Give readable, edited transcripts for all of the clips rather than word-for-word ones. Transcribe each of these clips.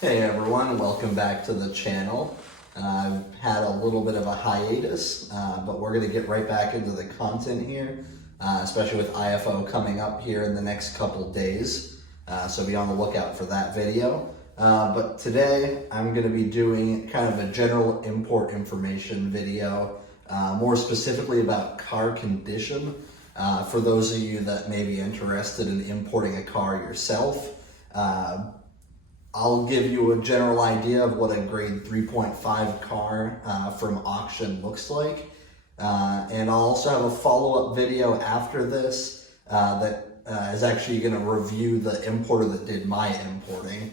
Hey everyone, welcome back to the channel. I've had a little bit of a hiatus, but we're going to get right back into the content here, especially with IFO coming up here in the next couple days. So be on the lookout for that video. But today I'm going to be doing kind of a general import information video, more specifically about car condition. For those of you that may be interested in importing a car yourself, I'll give you a general idea of what a grade 3.5 car from auction looks like. And I'll also have a follow-up video after this that is actually going to review the importer that did my importing.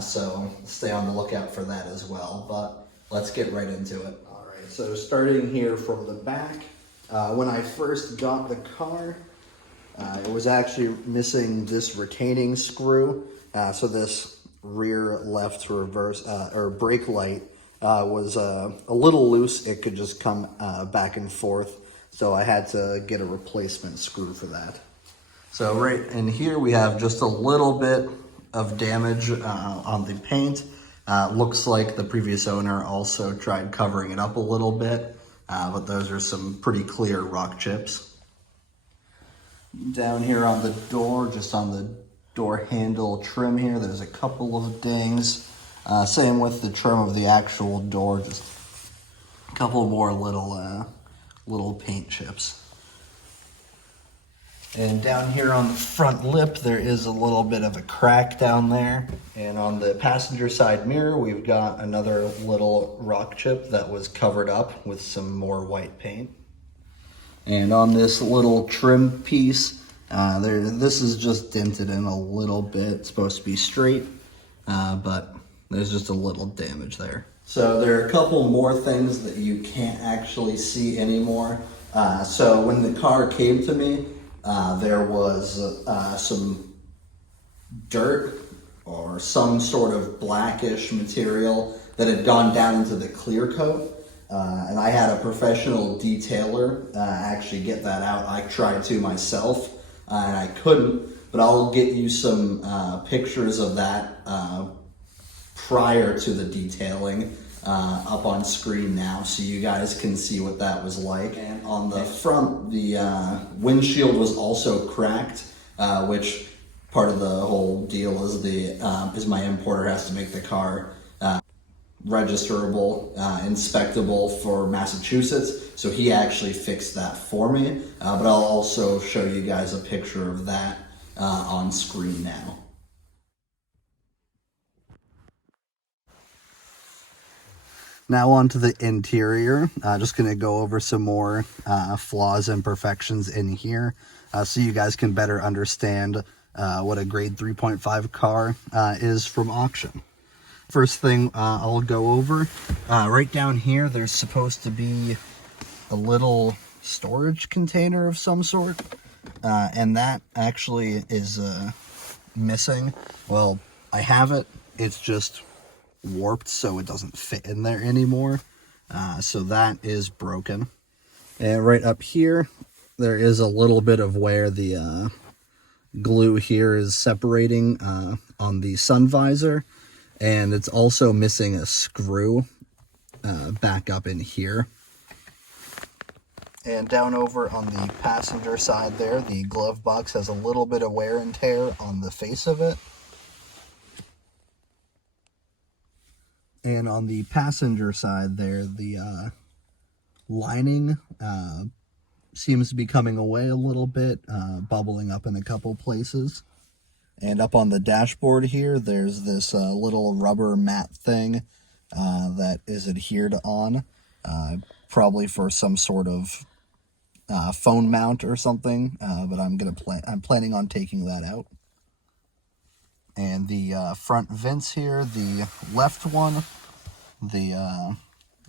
So stay on the lookout for that as well. But let's get right into it. All right, so starting here from the back, when I first got the car, it was actually missing this retaining screw. So this rear left reverse or brake light was a little loose. It could just come back and forth. So I had to get a replacement screw for that. So right in here we have just a little bit of damage on the paint. Looks like the previous owner also tried covering it up a little bit, but those are some pretty clear rock chips. Down here on the door, just on the door handle trim here, there's a couple of dings. Same with the trim of the actual door, just a couple more little paint chips. And down here on the front lip, there is a little bit of a crack down there. And on the passenger side mirror, we've got another little rock chip that was covered up with some more white paint. And on this little trim piece, this is just dented in a little bit. It's supposed to be straight, but there's just a little damage there. So there are a couple more things that you can't actually see anymore. So when the car came to me, there was some dirt or some sort of blackish material that had gone down into the clear coat. And I had a professional detailer actually get that out. I tried to myself, and I couldn't, but I'll get you some pictures of that prior to the detailing up on screen now, so you guys can see what that was like. And on the front, the windshield was also cracked, which part of the whole deal is my importer has to make the car registerable, inspectable for Massachusetts. So he actually fixed that for me, but I'll also show you guys a picture of that on screen now. Now on to the interior. Just going to go over some more flaws and imperfections in here so you guys can better understand what a grade 3.5 car is from auction. First thing I'll go over, right down here, there's supposed to be a little storage container of some sort, and that actually is missing. Well, I have it, it's just warped so it doesn't fit in there anymore, so that is broken. And right up here, there is a little bit of where the glue here is separating on the sun visor. And it's also missing a screw back up in here. And down over on the passenger side there, the glove box has a little bit of wear and tear on the face of it. And on the passenger side there, the lining seems to be coming away a little bit, bubbling up in a couple places. And up on the dashboard here, there's this little rubber mat thing that is adhered on, probably for some sort of phone mount or something. But I'm planning on taking that out. And the front vents here, the left one, the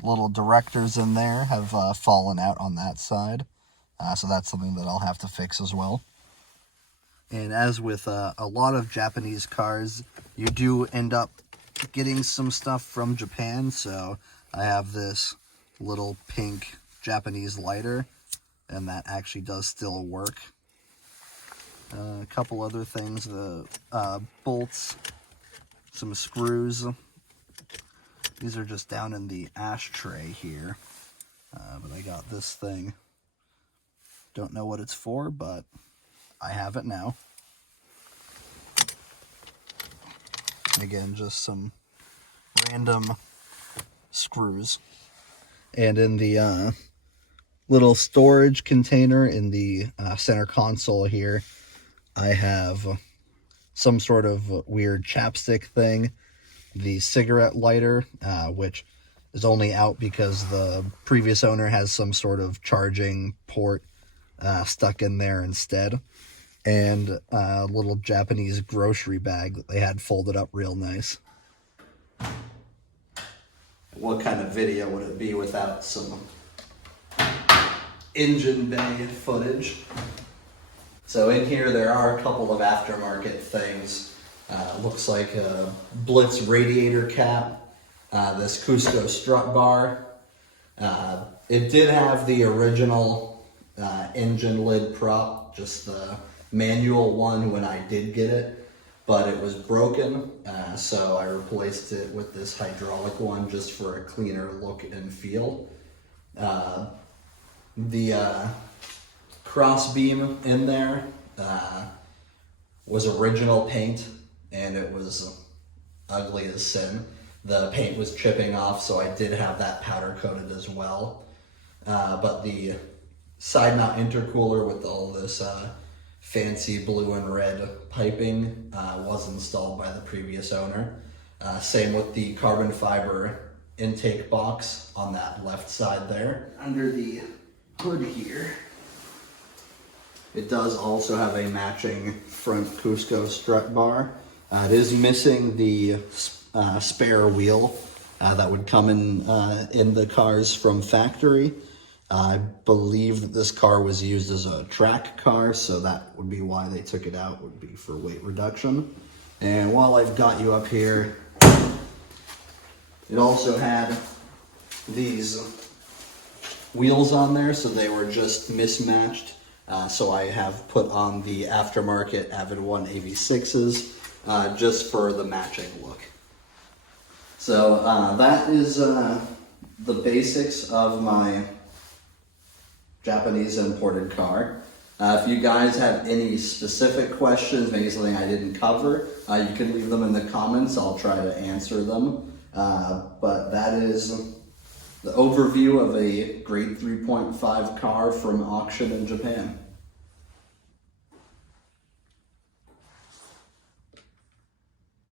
little directors in there have fallen out on that side, so that's something that I'll have to fix as well. And as with a lot of Japanese cars, you do end up getting some stuff from Japan. So I have this little pink Japanese lighter, and that actually does still work. A couple other things, the bolts some screws. These are just down in the ashtray here, but I got this thing. Don't know what it's for, but I have it now. Again, just some random screws. And in the little storage container in the center console here, I have some sort of weird chapstick thing, the cigarette lighter, which is only out because the previous owner has some sort of charging port stuck in there instead, and a little Japanese grocery bag that they had folded up real nice. What kind of video would it be without some engine bay footage? So in here there are a couple of aftermarket things. Looks like a Blitz radiator cap, this Cusco strut bar. It did have the original engine lid prop, just the manual one when I did get it, but it was broken, so I replaced it with this hydraulic one just for a cleaner look and feel. The cross beam in there was original paint, and it was ugly as sin. The paint was chipping off, so I did have that powder coated as well. But the side mount intercooler with all this fancy blue and red piping was installed by the previous owner. Same with the carbon fiber intake box on that left side there. Under the hood here, it does also have a matching front Cusco strut bar. It is missing the spare wheel that would come in the cars from factory. I believe that this car was used as a track car, so that would be why they took it out, would be for weight reduction. And while I've got you up here, it also had these wheels on there, so they were just mismatched. So I have put on the aftermarket Avid One AV6s just for the matching look. So that is the basics of my Japanese imported car. If you guys have any specific questions, maybe something I didn't cover, you can leave them in the comments. I'll try to answer them. But that is the overview of a grade 3.5 car from auction in Japan.